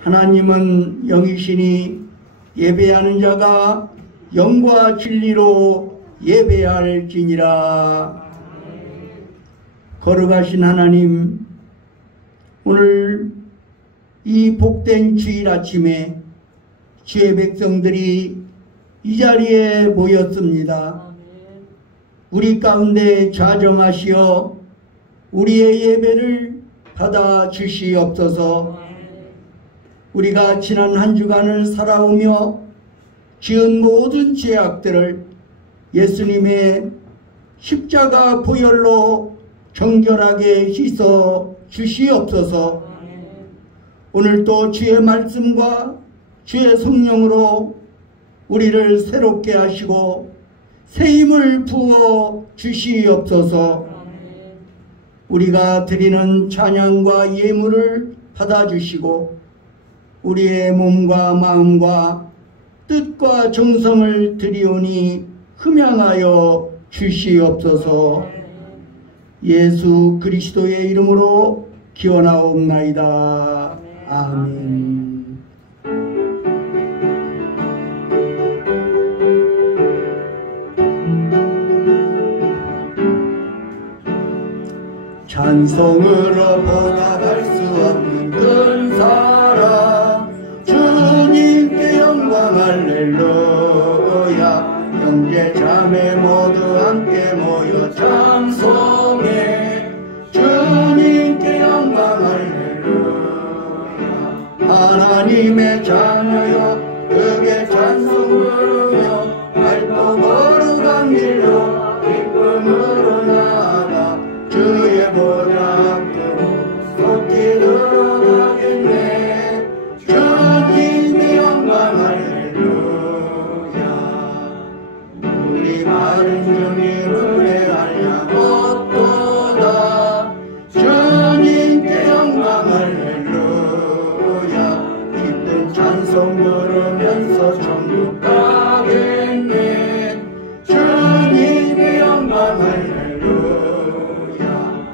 하나님은 영이시니 예배하는 자가 영과 진리로 예배할지니라. 거룩하신 하나님, 오늘 이 복된 주일 아침에 주의 백성들이 이 자리에 모였습니다. 우리 가운데 좌정하시어 우리의 예배를 받아 주시옵소서. 우리가 지난 한 주간을 살아오며 지은 모든 죄악들을 예수님의 십자가 보혈로 정결하게 씻어 주시옵소서. 오늘도 주의 말씀과 주의 성령으로 우리를 새롭게 하시고 새 힘을 부어 주시옵소서. 우리가 드리는 찬양과 예물을 받아주시고 우리의 몸과 마음과 뜻과 정성을 드리오니 흠양하여 주시옵소서. 예수 그리스도의 이름으로 기원하옵나이다. 아멘. 찬송으로 보답할 수 없는 큰 사랑, 주님께 영광 할렐루야. 형제 자매 모두 함께 모여 찬송해 주님께 영광 할렐루야. 하나님의 자녀여 크게 찬송 부르며 밝고 거룩한 길로 기쁨으로 나아가 주의 보좌 앞으로 속히 들어가겠네. 주님의 영광 할렐루야. 우리 마른 종일 은혜하려 얻도다. 주님께 영광 할렐루야. 기쁜 찬송 부르면서 천국 가겠네. 주님의 영광 할렐루야.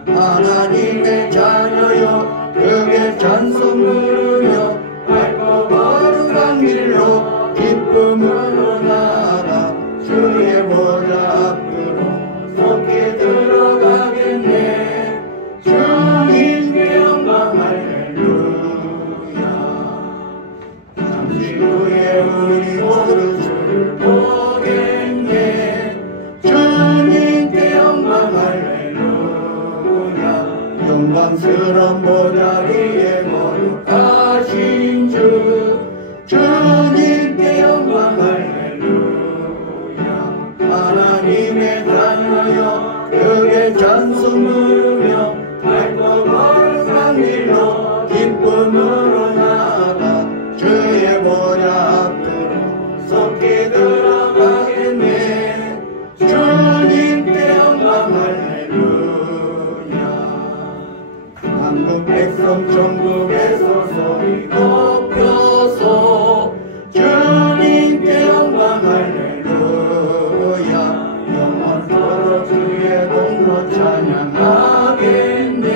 하나님의 자녀여 크게 찬송 부르며 밝고 거룩한 길로 기쁨으로 나아가 주의 보좌 앞으로 속히 들어가겠네. 주님께 영광 할렐루야. 잠시 후에 우리 모두 주를 보겠네. 주님께 영광 할렐루야. 영광스러운 보좌 위에 거룩하신 주, 주님께 영광 할렐루야. 하나님의 자녀여 크게 찬송 부르며 밝고 거룩한 길로 기쁨으로 나아가 주의 보좌 앞으로 속히 들어가겠네. 주님께 영광 할렐루야. 한국 백성 천국에서 소리 높여서 주님께 영광 할렐루야. 영원토록 주의 공로 찬양하겠네.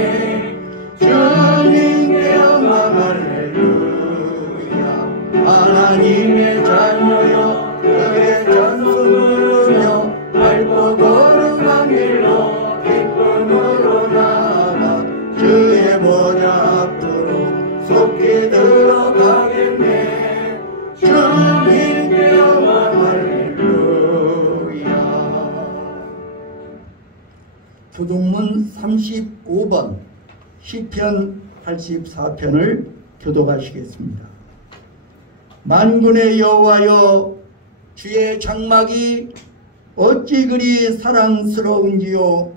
주님께 영광 할렐루야. 하나님의 자녀여 크게 찬송 부르며 밝고 거룩한 길로 기쁨으로 나아가 주의 보좌 앞으로 속히 들어가겠네. 주님께 영광 할렐루야. 교동문 35번 시편 84편을 교독하시겠습니다. 만군의 여호와여 주의 장막이 어찌 그리 사랑스러운지요.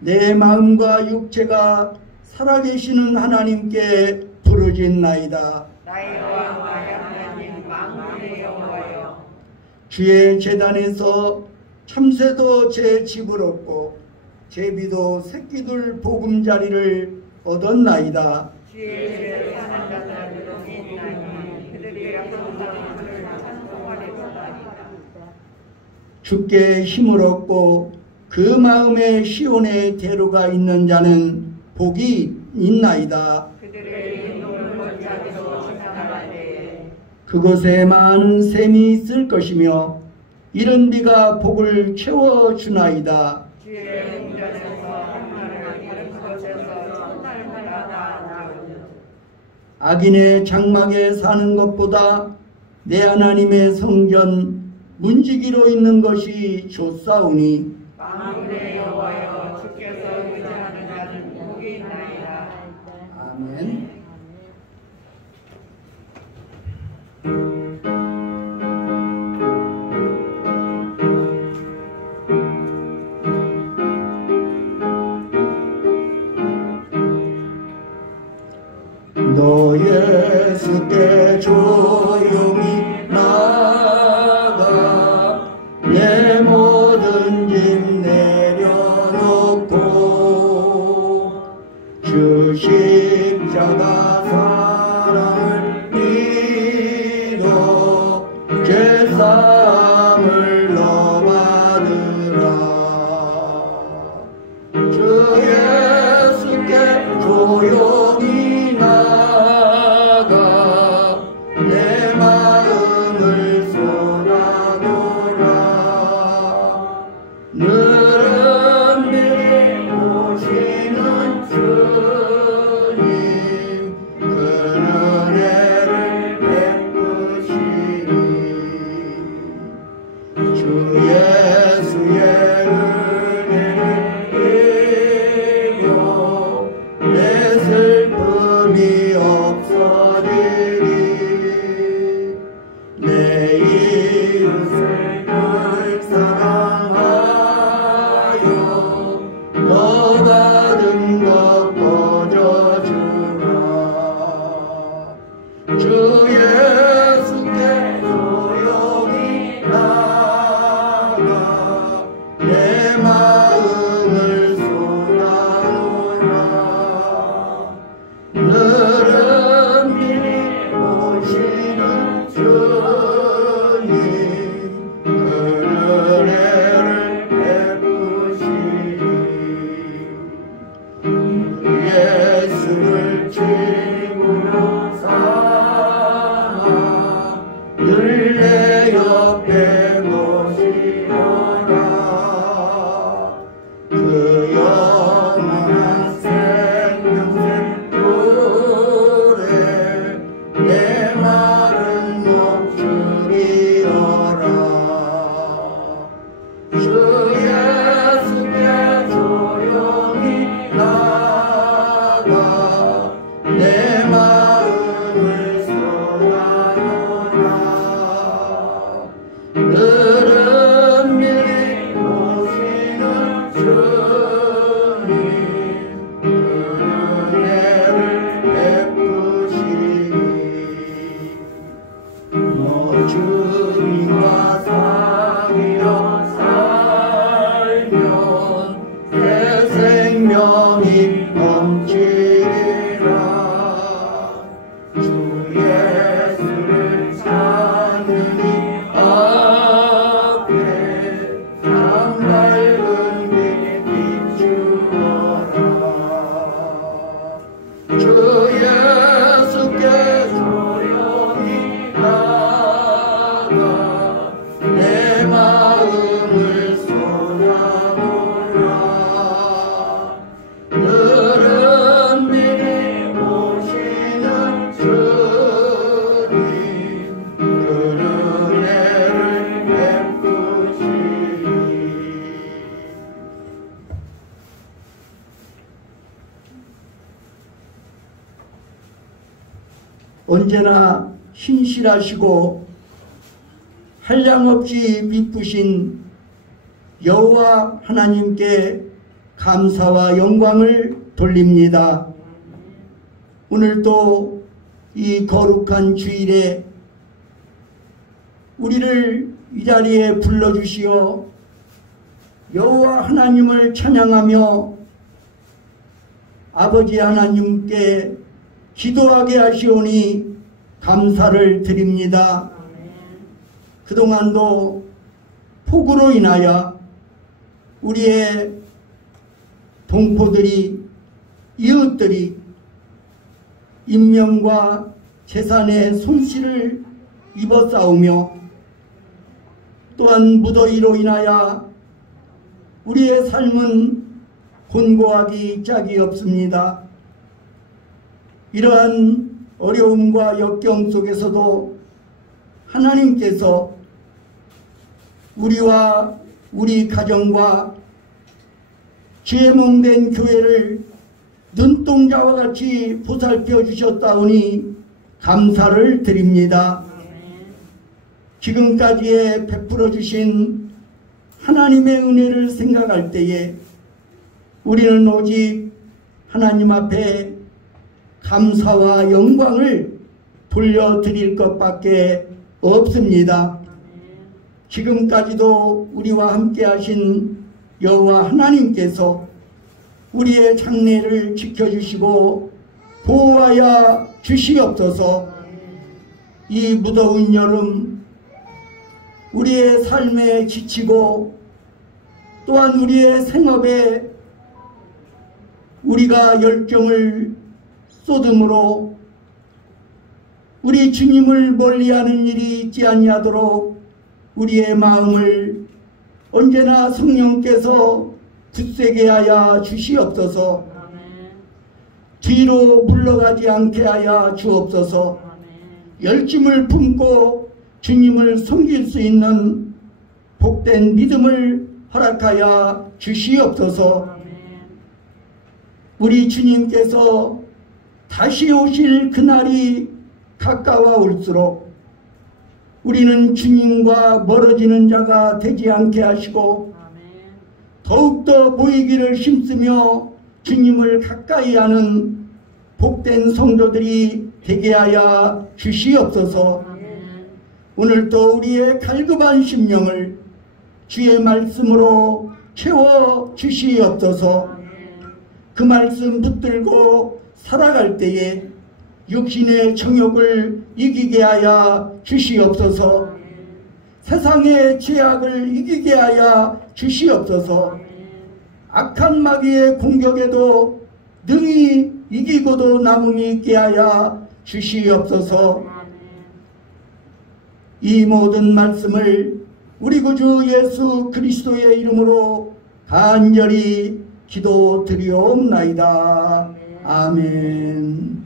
내 마음과 육체가 살아계시는 하나님께 부르짖나이다. 나의 왕 하나님 만군의 여호와여. 주의 제단에서 참새도 제 집을 얻고 제비도 새끼들 보금자리를 얻었나이다. 주의 죄를 사는 자들은 있나니 그들이 항상 찬송하리로다. 주께 힘을 얻고 그 마음에 시온의 대로가 있는 자는 복이 있나이다. 그들의 인도를 본 자들로 지나갈 때에 그곳에 많은 샘이 있을 것이며 이른 비가 복을 채워주나이다. 주의 운전에서 하나님 이른 곳에서 첫날마다 나오는 악인의 장막에 사는 것보다 내 하나님의 성전 문지기로 있는 것이 좋사오니 만군의 여호와여 주께서 의지하는 자는 복이 있나이다. 아멘. 너 예수께 조용히 나가 내 모든 짐 내려놓고 주 십자가 사랑을 믿어 죄사함을 너 받으라. 주 예수께 조용히 나가 내 마음을 쏟아놓으라. 늘은 미리 오시는 주님 그 은혜를 베푸시니 주 예수의 은혜를 입고 내 슬픔이 없어지리. 내 이웃을 늘 사랑하여 너 받은 것 거저주라. 주 예수께 조용히 나가 내 마음을 쏟아놓으라. 늘은 미리 오시는 주님 그 은혜를 베푸시니 예수를 친구로 삼아 늘 내 옆에 모시어라. 그 영원한 생명샘 물에 내 마른 목 줄이어라. 주 예수께 조용히 나가 내 마음을 쏟아놓으라. 늘은 미리 오시는 주님 그 은혜를 베푸시니 너 주님과 사귀어 살면 새 생명이 넘치리라. 주 예수를 찾는 이 앞에 참 밝은 빛 비추어라. 주 예수께 조용히 나가 내 마음을 쏟아놓으라. 늘은 미리 오시는 주님 그 은혜를 베푸시니 언제나 신실하시고 한량없이 비쁘신 여호와 하나님께 감사와 영광을 돌립니다. 오늘도 이 거룩한 주일에 우리를 이 자리에 불러주시어 여호와 하나님을 찬양하며 아버지 하나님께 기도하게 하시오니 감사를 드립니다. 그동안도 폭우로 인하여 우리의 동포들이, 이웃들이 인명과 재산의 손실을 입어싸우며 또한 무더위로 인하여 우리의 삶은 곤고하기 짝이 없습니다. 이러한 어려움과 역경 속에서도 하나님께서 우리와 우리 가정과 죄 몸된 교회를 눈동자와 같이 보살펴 주셨다오니 감사를 드립니다. 지금까지의 베풀어 주신 하나님의 은혜를 생각할 때에 우리는 오직 하나님 앞에 감사와 영광을 돌려드릴 것밖에 없습니다. 지금까지도 우리와 함께 하신 여호와 하나님께서 우리의 장래를 지켜주시고 보호하여 주시옵소서. 이 무더운 여름 우리의 삶에 지치고 또한 우리의 생업에 우리가 열정을 쏟음으로 우리 주님을 멀리하는 일이 있지 아니하도록 우리의 마음을 언제나 성령께서 굳세게 하여 주시옵소서. 뒤로 물러가지 않게 하여 주옵소서. 열심을 품고 주님을 섬길 수 있는 복된 믿음을 허락하여 주시옵소서. 우리 주님께서 다시 오실 그날이 가까워올수록 우리는 주님과 멀어지는 자가 되지 않게 하시고 더욱더 보이기를 힘쓰며 주님을 가까이 하는 복된 성도들이 되게 하여 주시옵소서. 오늘도 우리의 갈급한 심령을 주의 말씀으로 채워 주시옵소서. 그 말씀 붙들고 살아갈 때에 육신의 정욕을 이기게 하여 주시옵소서. 세상의 죄악을 이기게 하여 주시옵소서. 악한 마귀의 공격에도 능히 이기고도 남음이 있게 하여 주시옵소서. 이 모든 말씀을 우리 구주 예수 그리스도의 이름으로 간절히 기도드리옵나이다. 아멘.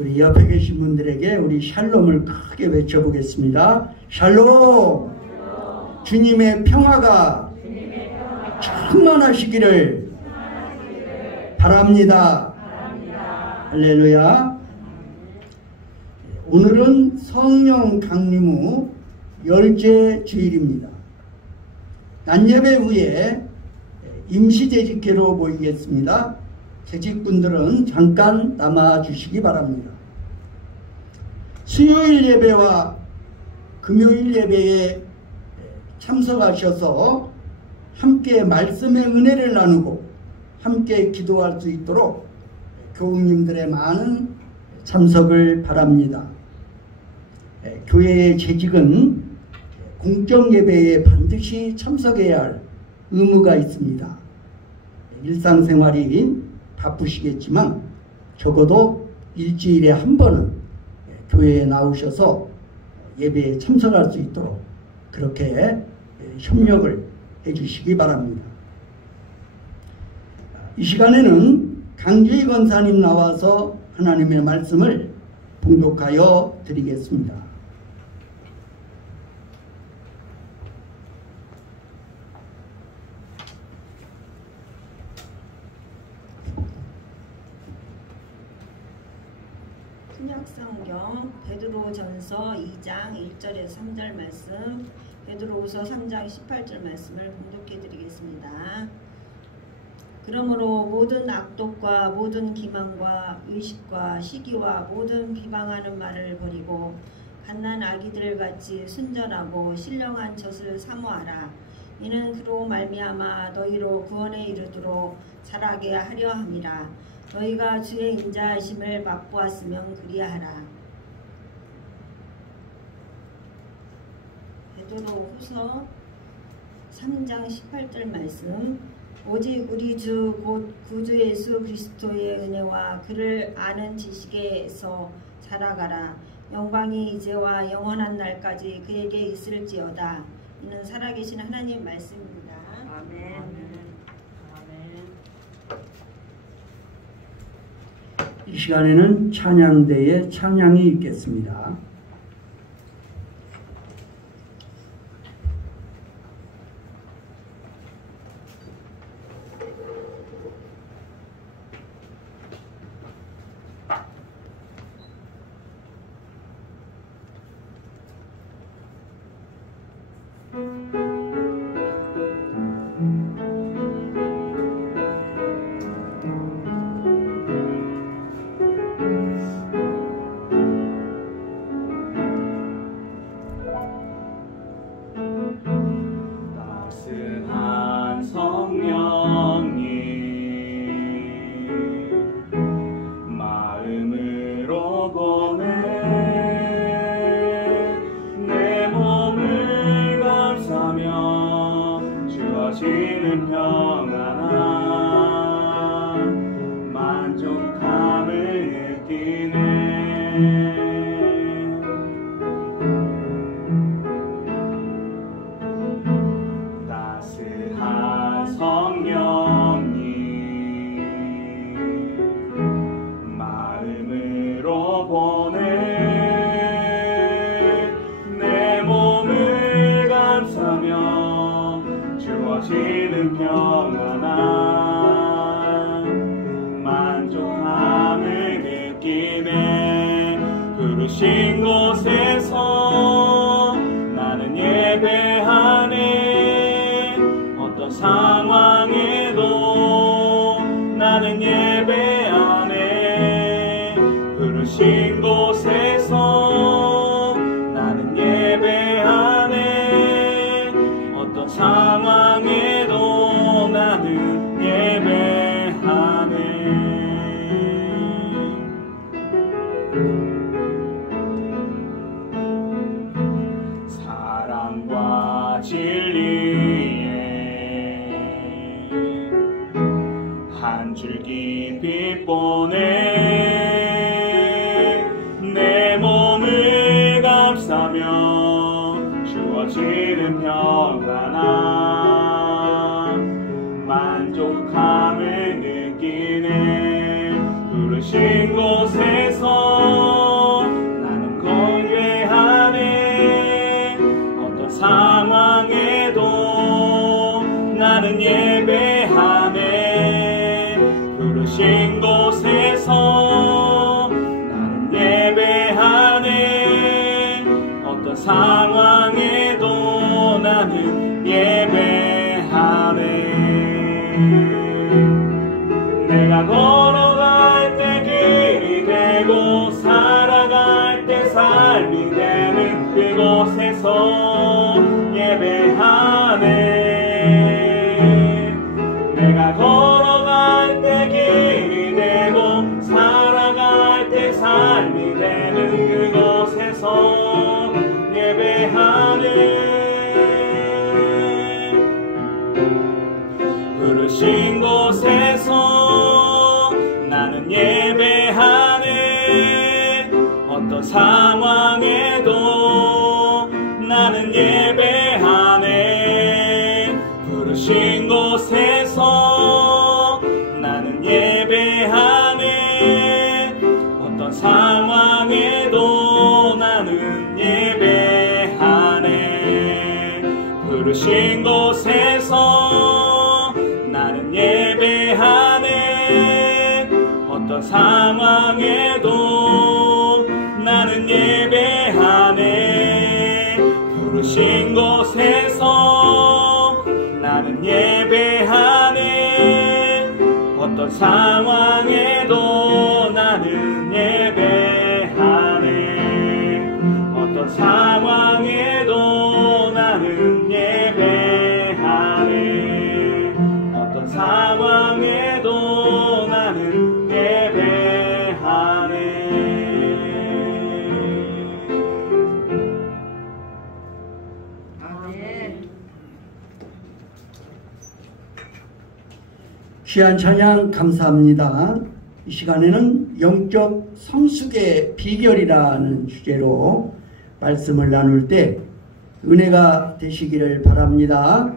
우리 옆에 계신 분들에게 우리 샬롬을 크게 외쳐보겠습니다. 샬롬! 주님의 평화가 충만하시기를 바랍니다. 할렐루야. 오늘은 성령 강림 후 열째 주일입니다. 낮예배 후에 임시재직회로 모이겠습니다. 재직분들은 잠깐 남아주시기 바랍니다. 수요일 예배와 금요일 예배에 참석하셔서 함께 말씀의 은혜를 나누고 함께 기도할 수 있도록 교우님들의 많은 참석을 바랍니다. 교회의 재직은 공적 예배에 반드시 참석해야 할 의무가 있습니다. 일상생활이 바쁘시겠지만 적어도 일주일에 한 번은 교회에 나오셔서 예배에 참석할 수 있도록 그렇게 협력을 해주시기 바랍니다. 이 시간에는 강주희 권사님 나와서 하나님의 말씀을 봉독하여 드리겠습니다. 신약성경 베드로전서 2장 1절에서 3절 말씀, 베드로후서 3장 18절 말씀을 봉독해 드리겠습니다. 그러므로 모든 악독과 모든 기만과 의식과 시기와 모든 비방하는 말을 버리고 갓난 아기들 같이 순전하고 신령한 젖을 사모하라. 이는 그로 말미암아 너희로 구원에 이르도록 자라게 하려 함이라. 너희가 주의 인자하심을 맛보았으면 그리하라. 베드로후서 3장 18절 말씀. 오직 우리 주 곧 구주 예수 그리스도의 은혜와 그를 아는 지식에서 자라가라. 영광이 이제와 영원한 날까지 그에게 있을지어다. 이는 살아계신 하나님 말씀입니다. 아멘. 이 시간에는 찬양대의 찬양이 있겠습니다. 따스한 성령님 마음으로 보내 내 몸을 감싸며 주어지는 평안함 만족함을 느끼네. 따스한 성령님 마음으로 보내 내 몸을 감싸며 주어지는 평안함 만족함을 느끼네. 부르신 곳에서 나는 예배하네. 어떤 상황에도 나는 예배하네. 부르신 곳에서 나는 예배하네. 어떤 상황에도 나는 예배하네. 사랑과 진리에 한 줄기 빛 보내 내 몸을 감싸며 주어지는 평안함 만족함을 느끼네. 부르신 곳에서 나는 건배하네. 어떤 상황에도 나는 예배하네. 부르신 곳에서 나는 예배하네. 어떤 상황에도 나는 예배하네. 내가 걸어갈 때 길이 되고 살아갈 때 삶이 되는 그곳에서 예배하네. 내가 걸어갈 때 길이 되고 살아갈 때 삶이 되는 그곳에서 예배하네. 부르신 곳에서 나는 예배하네. 어떤 상황에도 나는 예배하네. 부르신 곳에서 나는 예배하네. 어떤 상황에도 나는 예배하네. 부르신 곳에서 나는 예배하네. 어떤 상황에도 나는 예배하네. 부르신 곳에서 나는 예배하네. 어떤 상황에도 나는 예배하네. 어떤 상황에도 나는 예배하네. 어떤 상황에도 나는 예배하네. 아멘. 귀한 찬양 감사합니다. 이 시간에는 영적 성숙의 비결이라는 주제로 말씀을 나눌 때 은혜가 되시기를 바랍니다.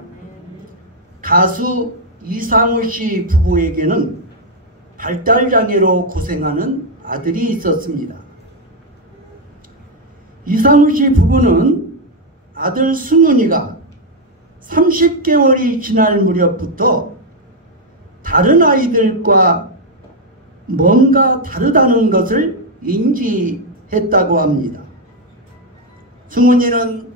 가수 이상우 씨 부부에게는 발달장애로 고생하는 아들이 있었습니다. 이상우 씨 부부는 아들 승훈이가 30개월이 지날 무렵부터 다른 아이들과 뭔가 다르다는 것을 인지했다고 합니다. 승훈이는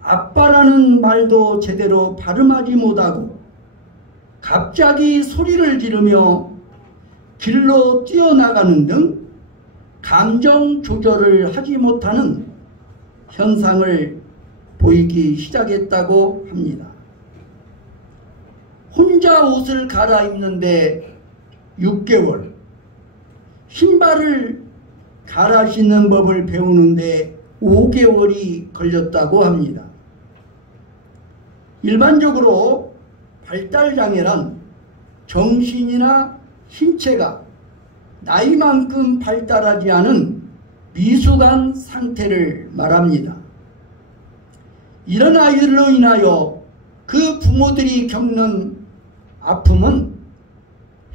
아빠라는 말도 제대로 발음하지 못하고 갑자기 소리를 지르며 길로 뛰어나가는 등 감정 조절을 하지 못하는 현상을 보이기 시작했다고 합니다. 혼자 옷을 갈아입는데 6개월, 신발을 갈아 신는 법을 배우는데 5개월이 걸렸다고 합니다. 일반적으로 발달장애란 정신이나 신체가 나이만큼 발달하지 않은 미숙한 상태를 말합니다. 이런 아이들로 인하여 그 부모들이 겪는 아픔은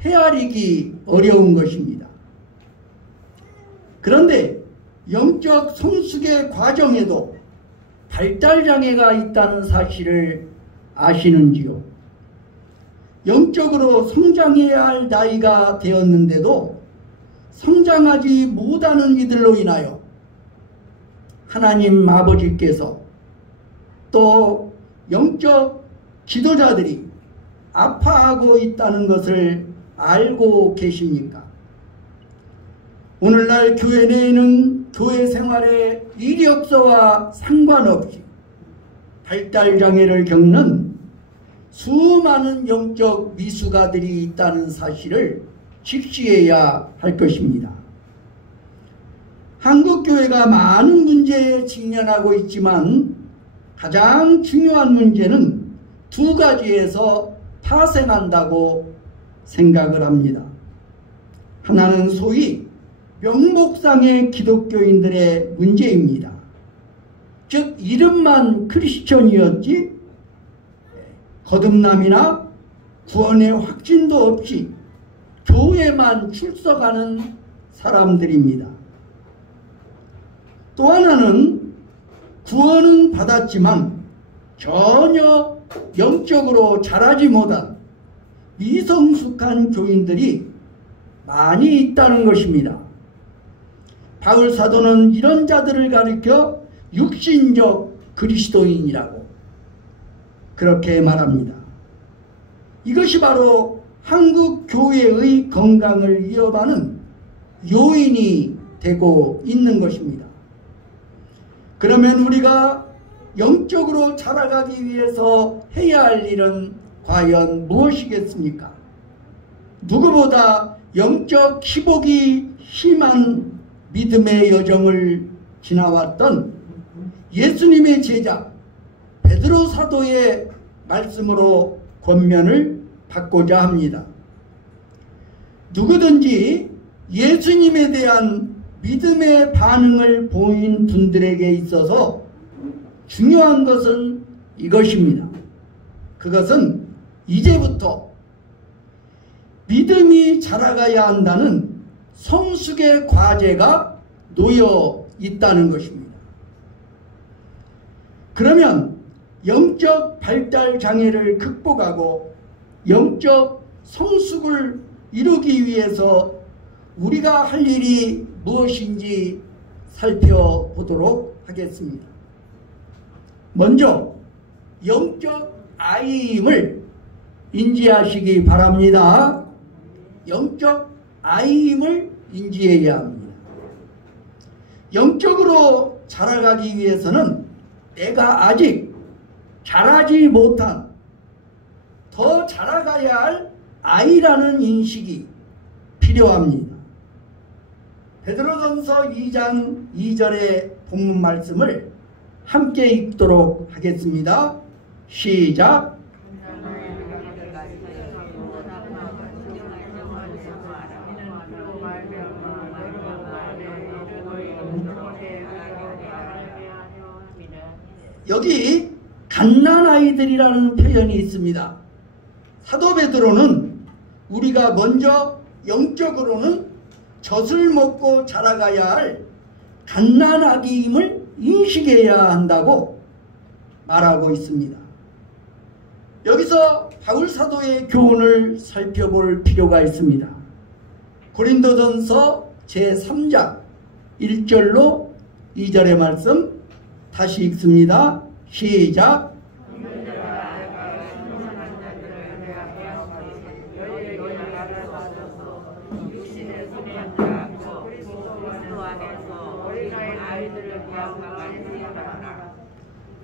헤아리기 어려운 것입니다. 그런데 영적 성숙의 과정에도 발달장애가 있다는 사실을 아시는지요? 영적으로 성장해야 할 나이가 되었는데도 성장하지 못하는 이들로 인하여 하나님 아버지께서 또 영적 지도자들이 아파하고 있다는 것을 알고 계십니까? 오늘날 교회 내에는 교회 생활의 이력서와 상관없이 발달장애를 겪는 수많은 영적 미숙아들이 있다는 사실을 직시해야 할 것입니다. 한국교회가 많은 문제에 직면하고 있지만 가장 중요한 문제는 두 가지에서 파생한다고 생각을 합니다. 하나는 소위 명목상의 기독교인들의 문제입니다. 즉 이름만 크리스천이었지 거듭남이나 구원의 확신도 없이 교회만 출석하는 사람들입니다. 또 하나는 구원은 받았지만 전혀 영적으로 자라지 못한 미성숙한 교인들이 많이 있다는 것입니다. 바울 사도는 이런 자들을 가리켜 육신적 그리스도인이라고 그렇게 말합니다. 이것이 바로 한국 교회의 건강을 이어가는 요인이 되고 있는 것입니다. 그러면 우리가 영적으로 자라가기 위해서 해야 할 일은 과연 무엇이겠습니까? 누구보다 영적 희복이 심한 믿음의 여정을 지나왔던 예수님의 제자 베드로 사도의 말씀으로 권면을 받고자 합니다. 누구든지 예수님에 대한 믿음의 반응을 보인 분들에게 있어서 중요한 것은 이것입니다. 그것은 이제부터 믿음이 자라가야 한다는 성숙의 과제가 놓여 있다는 것입니다. 그러면 영적 발달 장애를 극복하고 영적 성숙을 이루기 위해서 우리가 할 일이 무엇인지 살펴보도록 하겠습니다. 먼저 영적 아이임을 인지하시기 바랍니다. 영적 아이임을 인지해야 합니다. 영적으로 자라가기 위해서는 내가 아직 자라지 못한 더 자라가야 할 아이라는 인식이 필요합니다. 베드로전서 2장 2절의 본문 말씀을 함께 읽도록 하겠습니다. 시작. 여기 갓난아이들이라는 표현이 있습니다. 사도 베드로는 우리가 먼저 영적으로는 젖을 먹고 자라가야 할 갓난아기임을 인식해야 한다고 말하고 있습니다. 여기서 바울 사도의 교훈을 살펴볼 필요가 있습니다. 고린도전서 제3장 1절로 2절의 말씀 다시 읽습니다. 시작.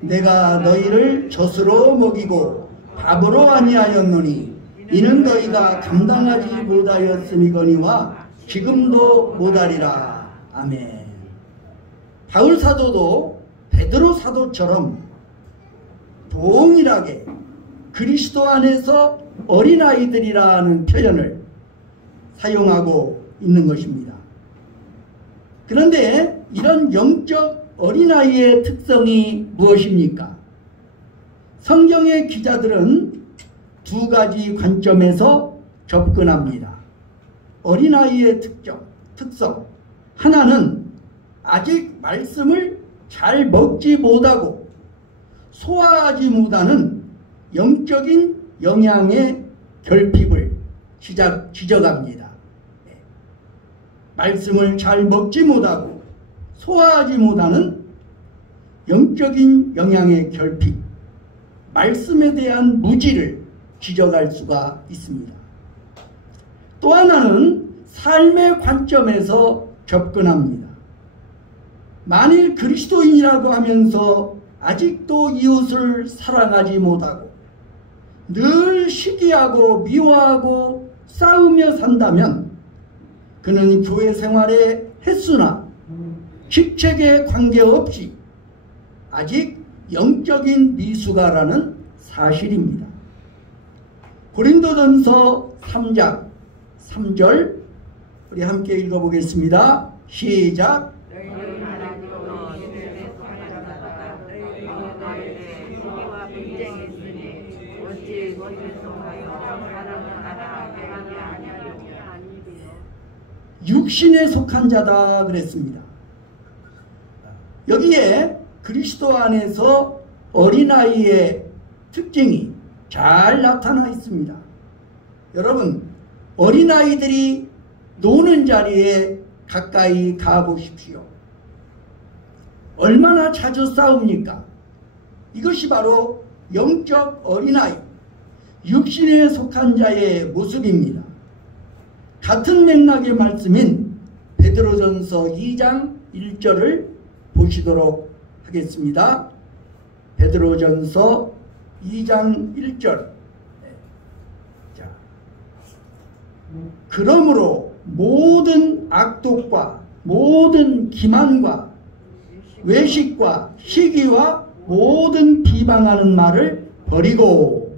내가 너희를 젖으로 먹이고 밥으로 아니하였노니 이는 너희가 감당하지 못하였음이거니와 지금도 못하리라. 아멘. 바울 사도도 베드로 사도처럼 동일하게 그리스도 안에서 어린아이들이라는 표현을 사용하고 있는 것입니다. 그런데 이런 영적 어린아이의 특성이 무엇입니까? 성경의 기자들은 두 가지 관점에서 접근합니다. 어린아이의 특성. 하나는 아직 말씀을 잘 먹지 못하고 소화하지 못하는 영적인 영양의 결핍을 지적합니다. 말씀을 잘 먹지 못하고 소화하지 못하는 영적인 영양의 결핍, 말씀에 대한 무지를 지적할 수가 있습니다. 또 하나는 삶의 관점에서 접근합니다. 만일 그리스도인이라고 하면서 아직도 이웃을 사랑하지 못하고 늘 시기하고 미워하고 싸우며 산다면 그는 교회 생활의 횟수나 직책에 관계없이 아직 영적인 미숙아라는 사실입니다. 고린도전서 3장 3절 우리 함께 읽어보겠습니다. 시작. 육신에 속한 자다 그랬습니다. 여기에 그리스도 안에서 어린아이의 특징이 잘 나타나 있습니다. 여러분, 어린아이들이 노는 자리에 가까이 가보십시오. 얼마나 자주 싸웁니까? 이것이 바로 영적 어린아이, 육신에 속한 자의 모습입니다. 같은 맥락의 말씀인 베드로전서 2장 1절을 보시도록 하겠습니다. 베드로전서 2장 1절. 자, 그러므로 모든 악독과 모든 기만과 외식과 시기와 모든 비방하는 말을 버리고,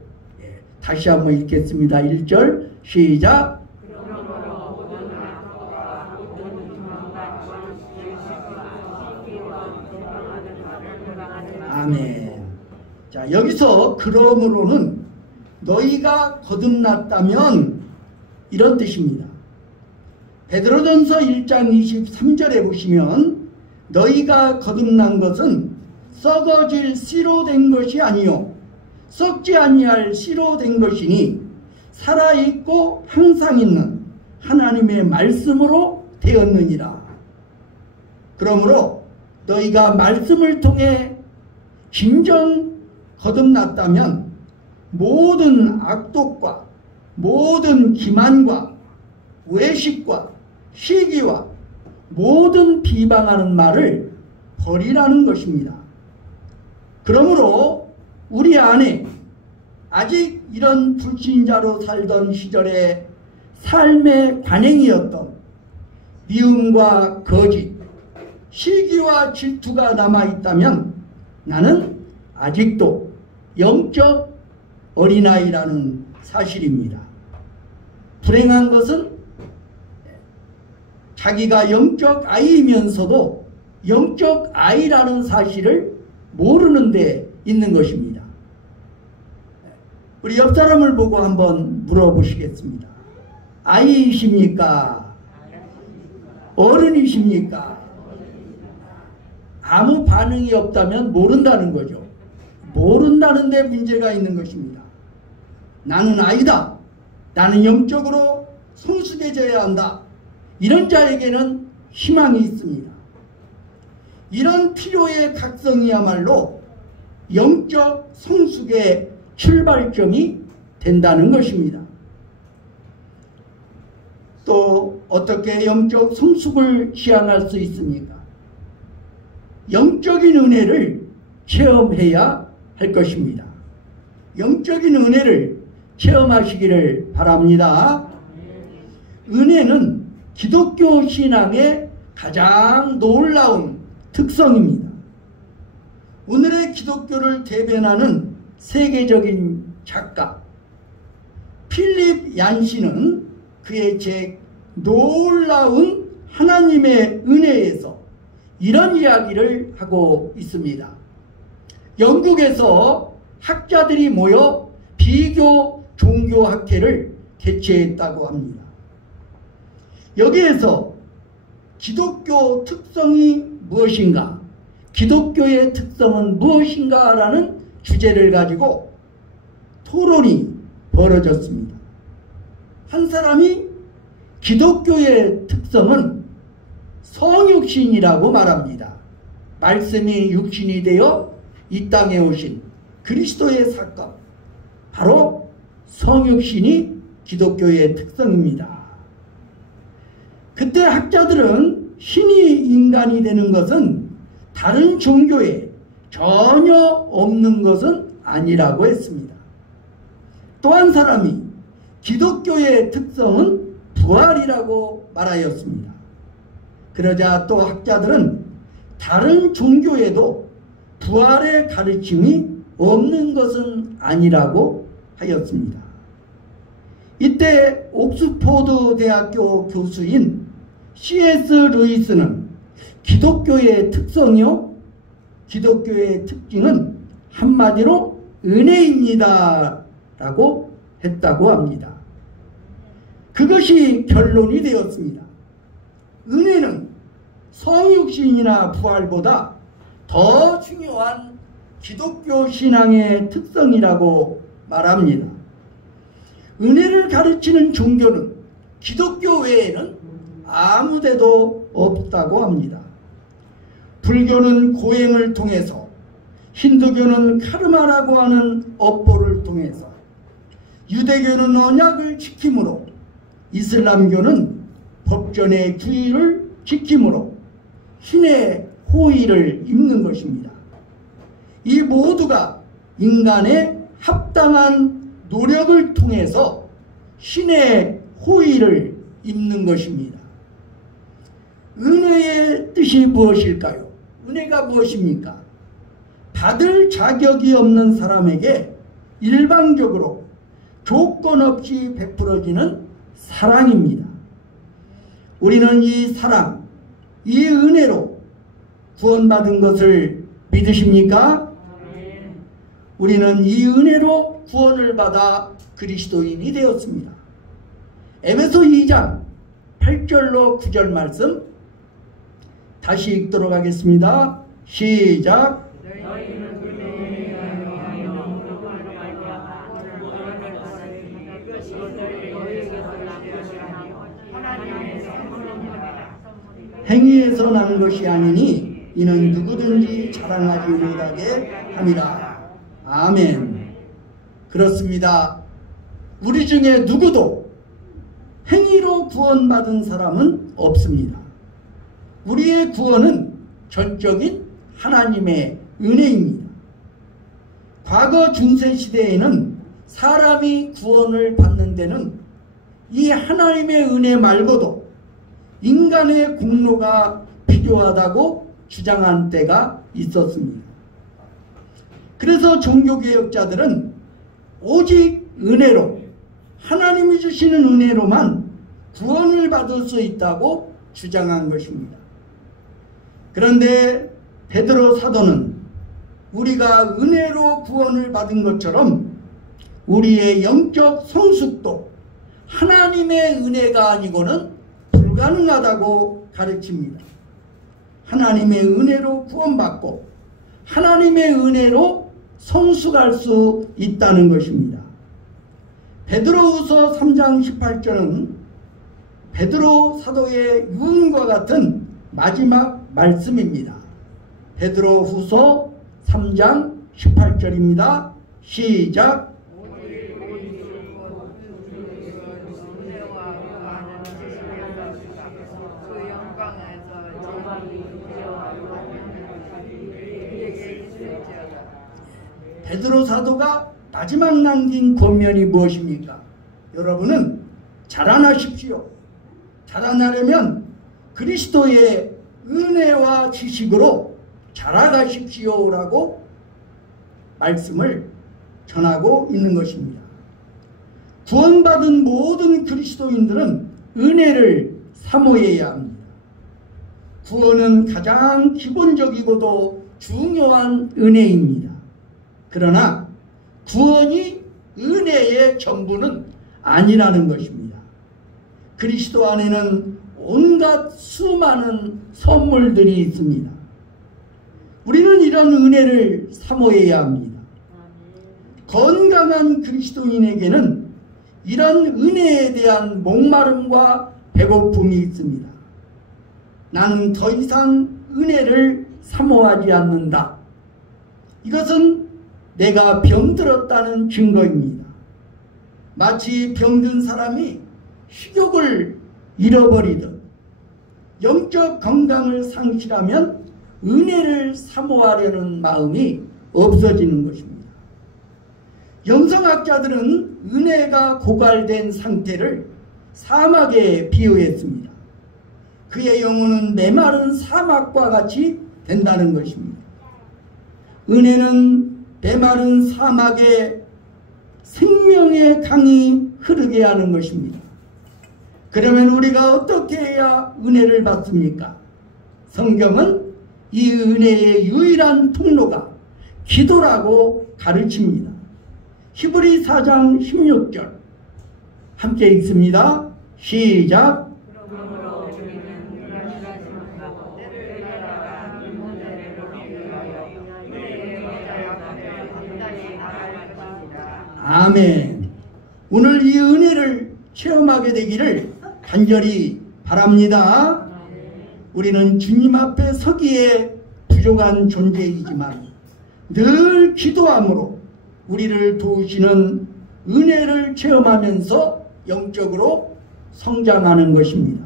다시 한번 읽겠습니다. 1절 시작. 아멘. 자, 여기서 그러므로는 너희가 거듭났다면 이런 뜻입니다. 베드로전서 1장 23절에 보시면 너희가 거듭난 것은 썩어질 씨로 된 것이 아니요 썩지 아니할 씨로 된 것이니 살아있고 항상 있는 하나님의 말씀으로 되었느니라. 그러므로 너희가 말씀을 통해 진정 거듭났다면 모든 악독과 모든 기만과 외식과 시기와 모든 비방하는 말을 버리라는 것입니다. 그러므로 우리 안에 아직 이런 불신자로 살던 시절에 삶의 관행이었던 미움과 거짓, 시기와 질투가 남아있다면 나는 아직도 영적 어린아이라는 사실입니다. 불행한 것은 자기가 영적 아이이면서도 영적 아이라는 사실을 모르는 데 있는 것입니다. 우리 옆 사람을 보고 한번 물어보시겠습니다. 아이이십니까? 어른이십니까? 아무 반응이 없다면 모른다는 거죠. 모른다는 데 문제가 있는 것입니다. 나는 아이다. 나는 영적으로 성숙해져야 한다. 이런 자에게는 희망이 있습니다. 이런 필요의 각성이야말로 영적 성숙의 출발점이 된다는 것입니다. 또 어떻게 영적 성숙을 지향할 수 있습니까? 영적인 은혜를 체험해야 할 것입니다. 영적인 은혜를 체험하시기를 바랍니다. 은혜는 기독교 신앙의 가장 놀라운 특성입니다. 오늘의 기독교를 대변하는 세계적인 작가 필립 얀시는 그의 책 놀라운 하나님의 은혜에서 이런 이야기를 하고 있습니다. 영국에서 학자들이 모여 비교 종교학회를 개최했다고 합니다. 여기에서 기독교 특성이 무엇인가, 기독교의 특성은 무엇인가 라는 주제를 가지고 토론이 벌어졌습니다. 한 사람이 기독교의 특성은 성육신이라고 말합니다. 말씀이 육신이 되어 이 땅에 오신 그리스도의 사건, 바로 성육신이 기독교의 특성입니다. 그때 학자들은 신이 인간이 되는 것은 다른 종교에 전혀 없는 것은 아니라고 했습니다. 또 한 사람이 기독교의 특성은 부활이라고 말하였습니다. 그러자 또 학자들은 다른 종교에도 부활의 가르침이 없는 것은 아니라고 하였습니다. 이때 옥스포드 대학교 교수인 C.S. 루이스는 기독교의 특성이요, 기독교의 특징은 한마디로 은혜입니다 라고 했다고 합니다. 그것이 결론이 되었습니다. 은혜는 성육신이나 부활보다 더 중요한 기독교 신앙의 특성이라고 말합니다. 은혜를 가르치는 종교는 기독교 외에는 아무 데도 없다고 합니다. 불교는 고행을 통해서, 힌두교는 카르마라고 하는 업보를 통해서, 유대교는 언약을 지킴으로, 이슬람교는 법전의 규율을 지킴으로 신의 호의를 입는 것입니다. 이 모두가 인간의 합당한 노력을 통해서 신의 호의를 입는 것입니다. 은혜의 뜻이 무엇일까요? 은혜가 무엇입니까? 받을 자격이 없는 사람에게 일방적으로 조건 없이 베풀어지는 사랑입니다. 우리는 이 사랑, 이 은혜로 구원받은 것을 믿으십니까? 우리는 이 은혜로 구원을 받아 그리스도인이 되었습니다. 에베소 2장 8절로 9절 말씀 다시 읽도록 하겠습니다. 시작. 행위에서 난 것이 아니니 이는 누구든지 자랑하지 못하게 함이라. 아멘. 그렇습니다. 우리 중에 누구도 행위로 구원받은 사람은 없습니다. 우리의 구원은 전적인 하나님의 은혜입니다. 과거 중세시대에는 사람이 구원을 받는 데는 이 하나님의 은혜 말고도 인간의 공로가 필요하다고 주장한 때가 있었습니다. 그래서 종교개혁자들은 오직 은혜로, 하나님이 주시는 은혜로만 구원을 받을 수 있다고 주장한 것입니다. 그런데 베드로 사도는 우리가 은혜로 구원을 받은 것처럼 우리의 영적 성숙도 하나님의 은혜가 아니고는 불가능하다고 가르칩니다. 하나님의 은혜로 구원받고 하나님의 은혜로 성숙할 수 있다는 것입니다. 베드로후서 3장 18절은 베드로 사도의 유언과 같은 마지막 말씀입니다. 베드로후서 3장 18절입니다. 시작. 베드로 사도가 마지막 남긴 권면이 무엇입니까? 여러분은 자라나십시오. 자라나려면 그리스도의 은혜와 지식으로 자라가십시오라고 말씀을 전하고 있는 것입니다. 구원받은 모든 그리스도인들은 은혜를 사모해야 합니다. 구원은 가장 기본적이고도 중요한 은혜입니다. 그러나 구원이 은혜의 전부는 아니라는 것입니다. 그리스도 안에는 온갖 수많은 선물들이 있습니다. 우리는 이런 은혜를 사모해야 합니다. 건강한 그리스도인에게는 이런 은혜에 대한 목마름과 배고픔이 있습니다. 나는 더 이상 은혜를 사모하지 않는다. 이것은 내가 병들었다는 증거입니다. 마치 병든 사람이 식욕을 잃어버리듯 영적 건강을 상실하면 은혜를 사모하려는 마음이 없어지는 것입니다. 영성학자들은 은혜가 고갈된 상태를 사막에 비유했습니다. 그의 영혼은 메마른 사막과 같이 된다는 것입니다. 은혜는 메마른 사막에 생명의 강이 흐르게 하는 것입니다. 그러면 우리가 어떻게 해야 은혜를 받습니까? 성경은 이 은혜의 유일한 통로가 기도라고 가르칩니다. 히브리 4장 16절 함께 읽습니다. 시작. 아멘. 오늘 이 은혜를 체험하게 되기를 간절히 바랍니다. 우리는 주님 앞에 서기에 부족한 존재이지만 늘 기도함으로 우리를 도우시는 은혜를 체험하면서 영적으로 성장하는 것입니다.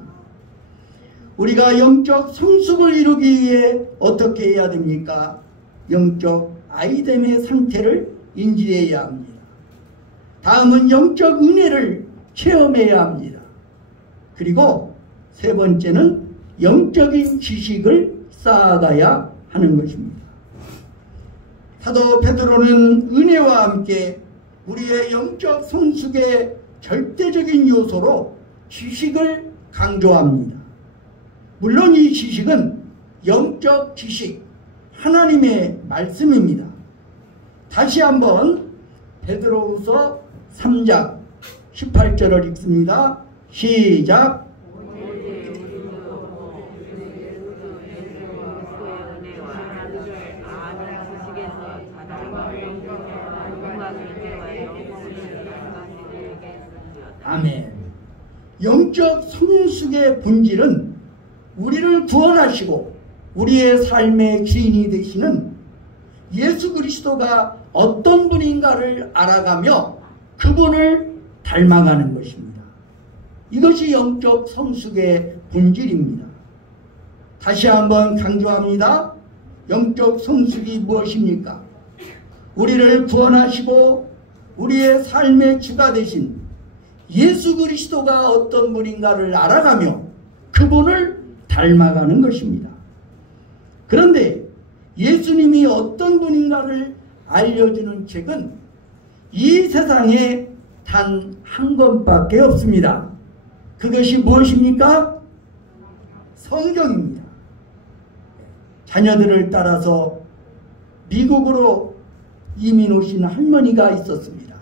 우리가 영적 성숙을 이루기 위해 어떻게 해야 됩니까? 영적 아이됨의 상태를 인지해야 합니다. 다음은 영적 은혜를 체험해야 합니다. 그리고 세 번째는 영적인 지식을 쌓아가야 하는 것입니다. 사도 베드로는 은혜와 함께 우리의 영적 성숙의 절대적인 요소로 지식을 강조합니다. 물론 이 지식은 영적 지식, 하나님의 말씀입니다. 다시 한번 베드로후서 3장 18절을 읽습니다. 시작. 아멘. 영적 성숙의 본질은 우리를 구원하시고 우리의 삶의 주인이 되시는 예수 그리스도가 어떤 분인가를 알아가며 그분을 닮아가는 것입니다. 이것이 영적 성숙의 본질입니다. 다시 한번 강조합니다. 영적 성숙이 무엇입니까? 우리를 구원하시고 우리의 삶의 주가 되신 예수 그리스도가 어떤 분인가를 알아가며 그분을 닮아가는 것입니다. 그런데 예수님이 어떤 분인가를 알려주는 책은 이 세상에 단 한 권밖에 없습니다. 그것이 무엇입니까? 성경입니다. 자녀들을 따라서 미국으로 이민 오신 할머니가 있었습니다.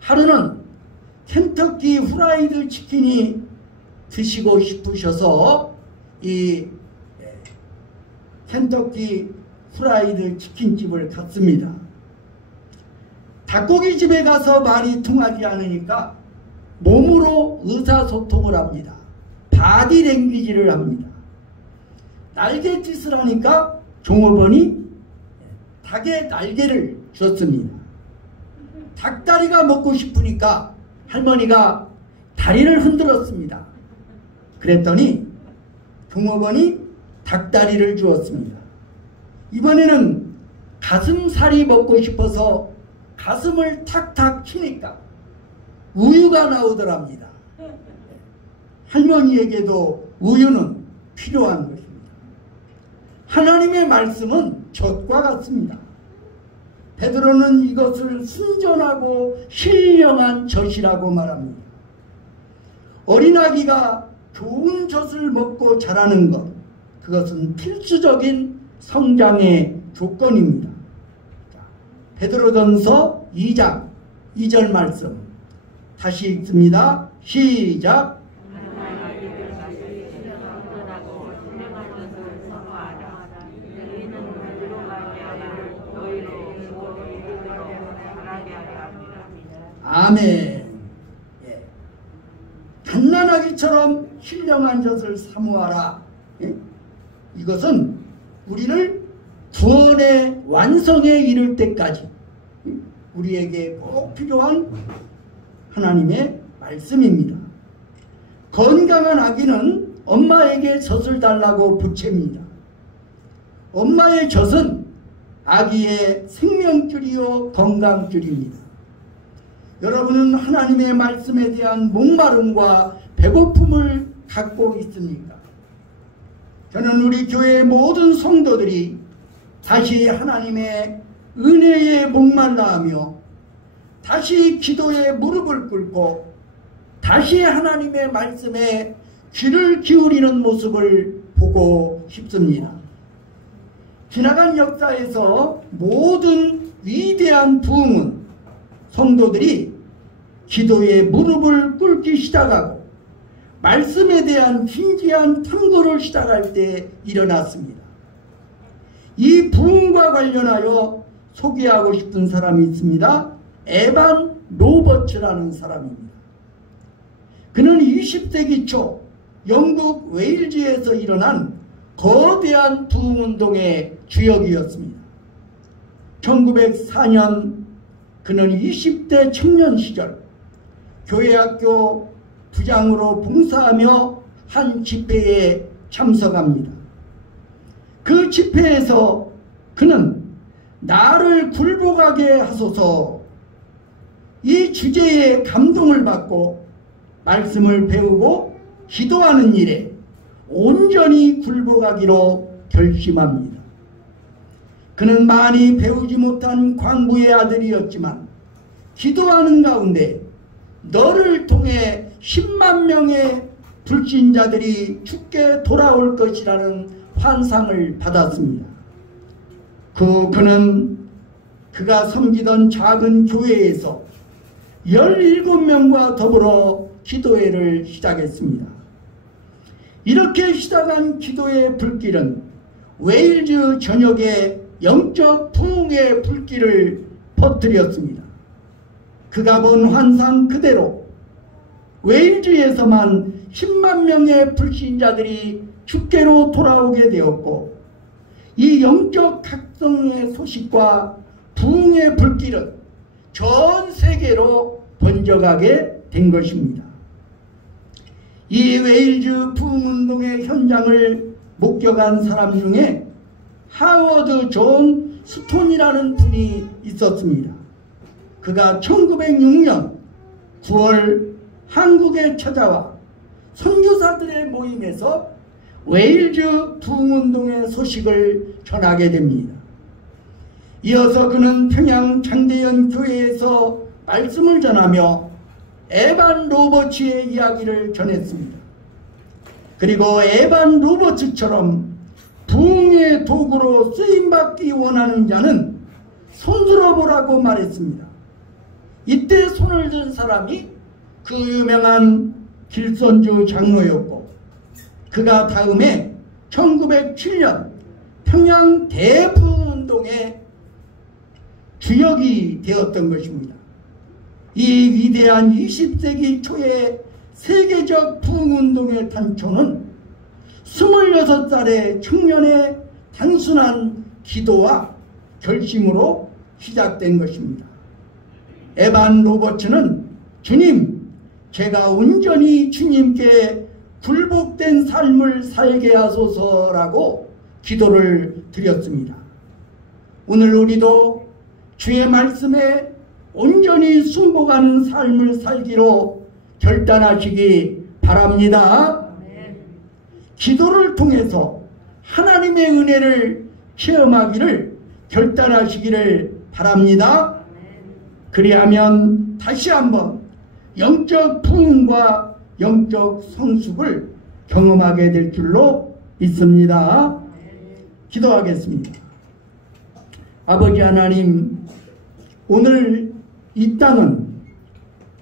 하루는 켄터키 후라이드 치킨이 드시고 싶으셔서 이 켄터키 후라이드 치킨집을 갔습니다. 닭고기 집에 가서 말이 통하지 않으니까 몸으로 의사소통을 합니다. 바디랭귀지를 합니다. 날갯짓을 하니까 종업원이 닭의 날개를 줬습니다. 닭다리가 먹고 싶으니까 할머니가 다리를 흔들었습니다. 그랬더니 종업원이 닭다리를 주었습니다. 이번에는 가슴살이 먹고 싶어서 가슴을 탁탁 치니까 우유가 나오더랍니다. 할머니에게도 우유는 필요한 것입니다. 하나님의 말씀은 젖과 같습니다. 베드로는 이것을 순전하고 신령한 젖이라고 말합니다. 어린아기가 좋은 젖을 먹고 자라는 것, 그것은 필수적인 성장의 조건입니다. 베드로전서 2장 2절 말씀 다시 읽습니다. 시작. 아멘. 예. 갓난아기처럼 신령한 젖을 사모하라. 예? 이것은 우리를 구원의 완성에 이를 때까지 우리에게 꼭 필요한 하나님의 말씀입니다. 건강한 아기는 엄마에게 젖을 달라고 부채입니다. 엄마의 젖은 아기의 생명줄이요 건강줄입니다. 여러분은 하나님의 말씀에 대한 목마름과 배고픔을 갖고 있습니까? 저는 우리 교회의 모든 성도들이 다시 하나님의 은혜에 목말라하며 다시 기도에 무릎을 꿇고 다시 하나님의 말씀에 귀를 기울이는 모습을 보고 싶습니다. 지나간 역사에서 모든 위대한 부흥은 성도들이 기도에 무릎을 꿇기 시작하고 말씀에 대한 진지한 탐구를 시작할 때 일어났습니다. 이 부흥과 관련하여 소개하고 싶은 사람이 있습니다. 에반 로버츠라는 사람입니다. 그는 20세기 초 영국 웨일즈에서 일어난 거대한 부흥운동의 주역이었습니다. 1904년 그는 20대 청년 시절 교회학교 부장으로 봉사하며 한 집회에 참석합니다. 그 집회에서 그는 나를 굴복하게 하소서 이 주제에 감동을 받고 말씀을 배우고 기도하는 일에 온전히 굴복하기로 결심합니다. 그는 많이 배우지 못한 광부의 아들이었지만 기도하는 가운데 너를 통해 10만 명의 불신자들이 죽게 돌아올 것이라는 환상을 받았습니다. 그는 그가 섬기던 작은 교회에서 17명과 더불어 기도회를 시작했습니다. 이렇게 시작한 기도의 불길은 웨일즈 전역에 영적 부흥의 불길을 퍼뜨렸습니다. 그가 본 환상 그대로 웨일즈에서만 10만 명의 불신자들이 주께로 돌아오게 되었고 이 영적 각성의 소식과 부흥의 불길은 전 세계로 번져가게 된 것입니다. 이 웨일즈 부흥운동의 현장을 목격한 사람 중에 하워드 존 스톤이라는 분이 있었습니다. 그가 1906년 9월 한국에 찾아와 선교사들의 모임에서 웨일즈 부흥운동의 소식을 전하게 됩니다. 이어서 그는 평양 장대현 교회에서 말씀을 전하며 에반 로버츠의 이야기를 전했습니다. 그리고 에반 로버츠처럼 부흥의 도구로 쓰임받기 원하는 자는 손들어 보라고 말했습니다. 이때 손을 든 사람이 그 유명한 길선주 장로였고, 그가 다음에 1907년 평양 대부흥운동의 주역이 되었던 것입니다. 이 위대한 20세기 초의 세계적 부흥운동의 단초는 26살의 청년의 단순한 기도와 결심으로 시작된 것입니다. 에반 로버츠는 주님, 제가 온전히 주님께 굴복된 삶을 살게 하소서라고 기도를 드렸습니다. 오늘 우리도 주의 말씀에 온전히 순복하는 삶을 살기로 결단하시기 바랍니다. 기도를 통해서 하나님의 은혜를 체험하기를 결단하시기를 바랍니다. 그리하면 다시 한번 영적 부흥과 영적 성숙을 경험하게 될 줄로 믿습니다. 기도하겠습니다. 아버지 하나님, 오늘 이 땅은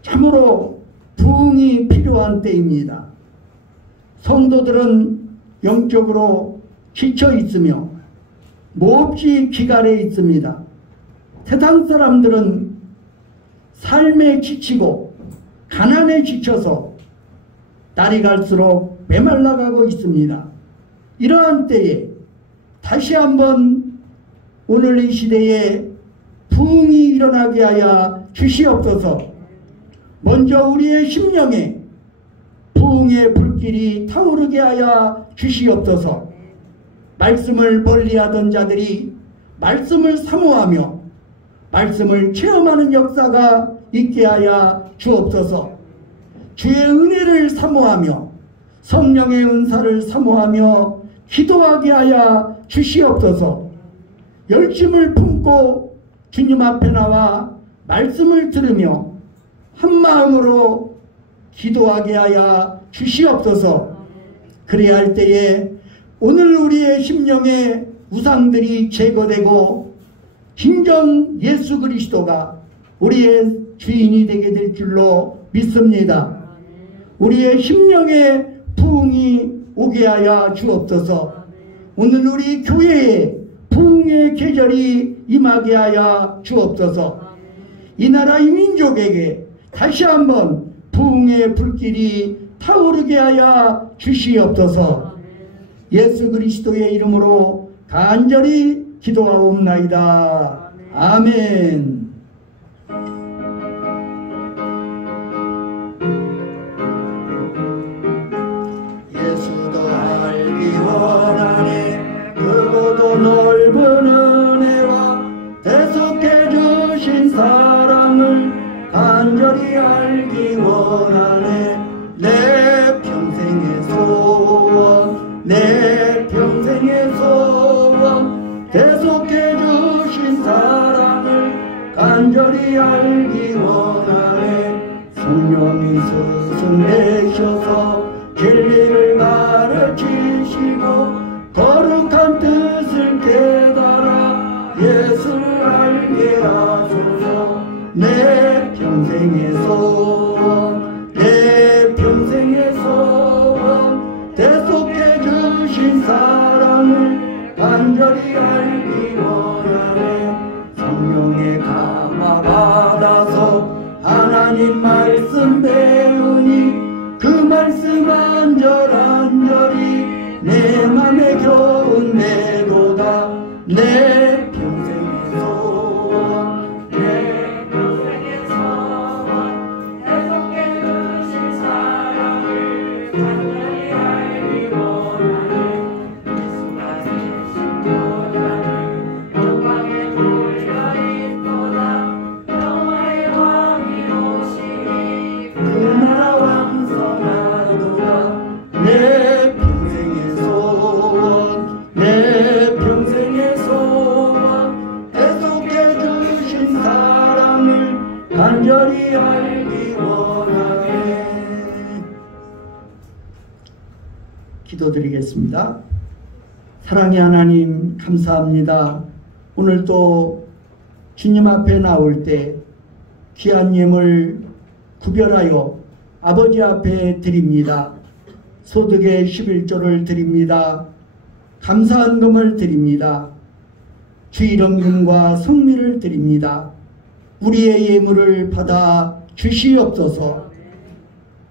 참으로 부흥이 필요한 때입니다. 성도들은 영적으로 지쳐 있으며 몹시 기갈해 있습니다. 세상 사람들은 삶에 지치고 가난에 지쳐서 날이 갈수록 메말라가고 있습니다. 이러한 때에 다시 한번 오늘 이 시대에 부흥이 일어나게 하여 주시옵소서. 먼저 우리의 심령에 부흥의 불길이 타오르게 하여 주시옵소서. 말씀을 멀리하던 자들이 말씀을 사모하며 말씀을 체험하는 역사가 있게 하여 주옵소서. 주의 은혜를 사모하며 성령의 은사를 사모하며 기도하게 하여 주시옵소서. 열심을 품고 주님 앞에 나와 말씀을 들으며 한마음으로 기도하게 하여 주시옵소서. 그래야 할 때에 오늘 우리의 심령의 우상들이 제거되고 진정 예수 그리스도가 우리의 주인이 되게 될 줄로 믿습니다. 우리의 심령의 부흥이 오게 하여 주옵소서. 오늘 우리 교회에 부흥의 계절이 임하게 하여 주옵소서. 이 나라 이 민족에게 다시 한번 부흥의 불길이 타오르게 하여 주시옵소서. 예수 그리스도의 이름으로 간절히 기도하옵나이다. 아멘. 예수도 알기 원하네. 크고도 넓은 은혜와 대속해 주신 사랑을 간절히 알기 원하네. 내 평생의 소원, 내 평생의 소원, 대속해 주신 사랑을 간절히 알기 원하네. 성령이 스승되셔서 진리를 가르치시고 거룩한 뜻을 깨달아 예수를 알게 하소서. 내 평생의 소원, 내 평생의 소원, 대속해 주신 사랑을 간절히 알기 원하네. 성령의 감화 받아서 하나님 말씀 배우니 그 말씀 안절안절이 내 맘에 겨운내도다. 내 평생의 소원, 내 평생의 소원, 대속해 주신 사랑을 기도드리겠습니다. 사랑의 하나님 감사합니다. 오늘 또 주님 앞에 나올 때 귀한 예물 구별하여 아버지 앞에 드립니다. 소득의 11조를 드립니다. 감사한 금을 드립니다. 주일원금과 성미를 드립니다. 우리의 예물을 받아 주시옵소서.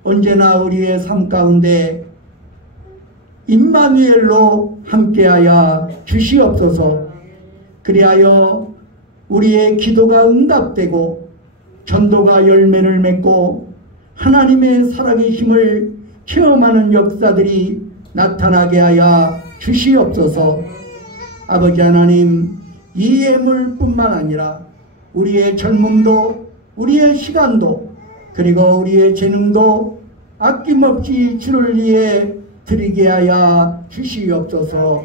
언제나 우리의 삶 가운데 임마누엘로 함께하여 주시옵소서. 그리하여 우리의 기도가 응답되고 전도가 열매를 맺고 하나님의 살아계심을 체험하는 역사들이 나타나게 하여 주시옵소서. 아버지 하나님, 이 예물뿐만 아니라 우리의 젊음도 우리의 시간도 그리고 우리의 재능도 아낌없이 주를 위해 드리게 하여 주시옵소서.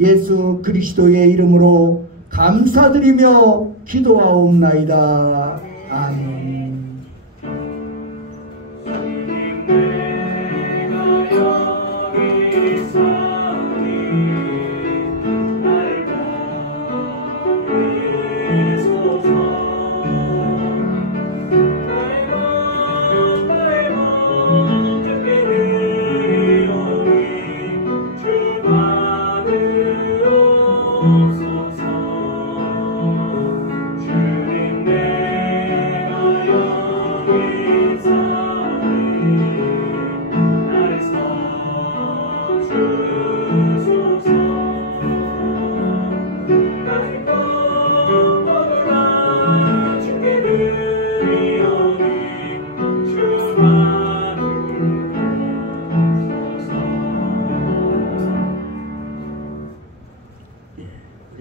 예수 그리스도의 이름으로 감사드리며 기도하옵나이다. 아멘.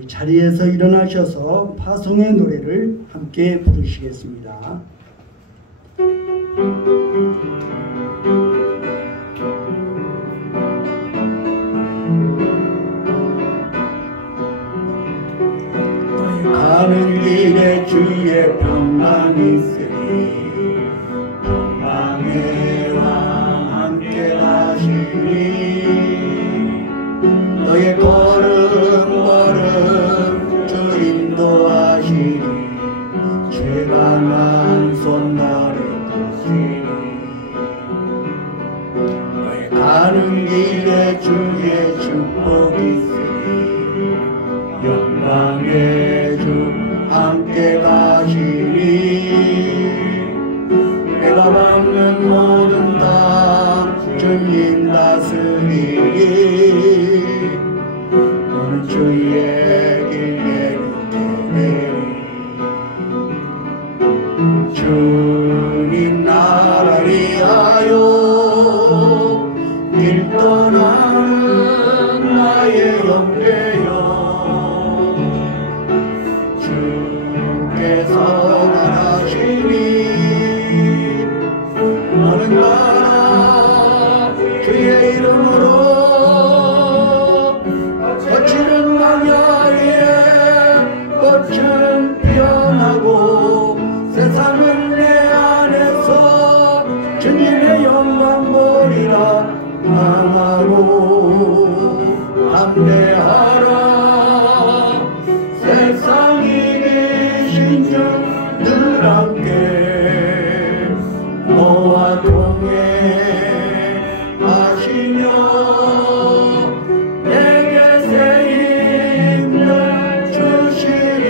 자리에서 일어나셔서 파송의 노래를 함께 부르시겠습니다. 가는 길에 주의 평강 있으니 평강의 왕 함께 가시니 너의 걸음 주 인도하시니 죄가 난 손 나를 끄시니 너의 가는 길에 주의 축복 있으니 영광의 주 함께 가시니 내가 밟는 모든 땅 주님 다스리니 너는 주의 길 내리게 주님 나라 위하여 길 떠나는 나의 영계여 주께서 말하시니 너는 가라 주의 이름으로 거칠은 광야에 꽃은 피어나고 세상은 내 안에서 주님의 영광 보리라 망하고 담대하라 세상이 계신 주 늘 함께 너와 동행하시며 내게 새 힘을 주시리.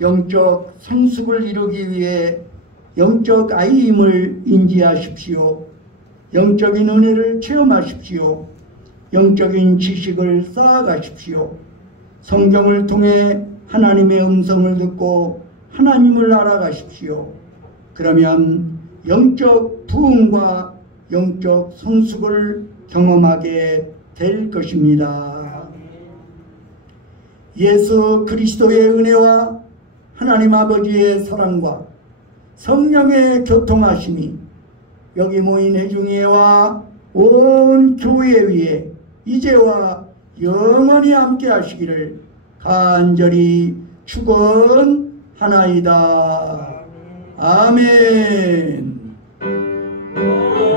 영적 성숙을 이루기 위해 영적 아이임을 인지하십시오. 영적인 은혜를 체험하십시오. 영적인 지식을 쌓아가십시오. 성경을 통해 하나님의 음성을 듣고 하나님을 알아가십시오. 그러면 영적 부흥과 영적 성숙을 경험하게 될 것입니다. 예수 그리스도의 은혜와 하나님 아버지의 사랑과 성령의 교통하심이 여기 모인 회중회와 온 교회 위에 이제와 영원히 함께 하시기를 간절히 축원하나이다. 아멘. 오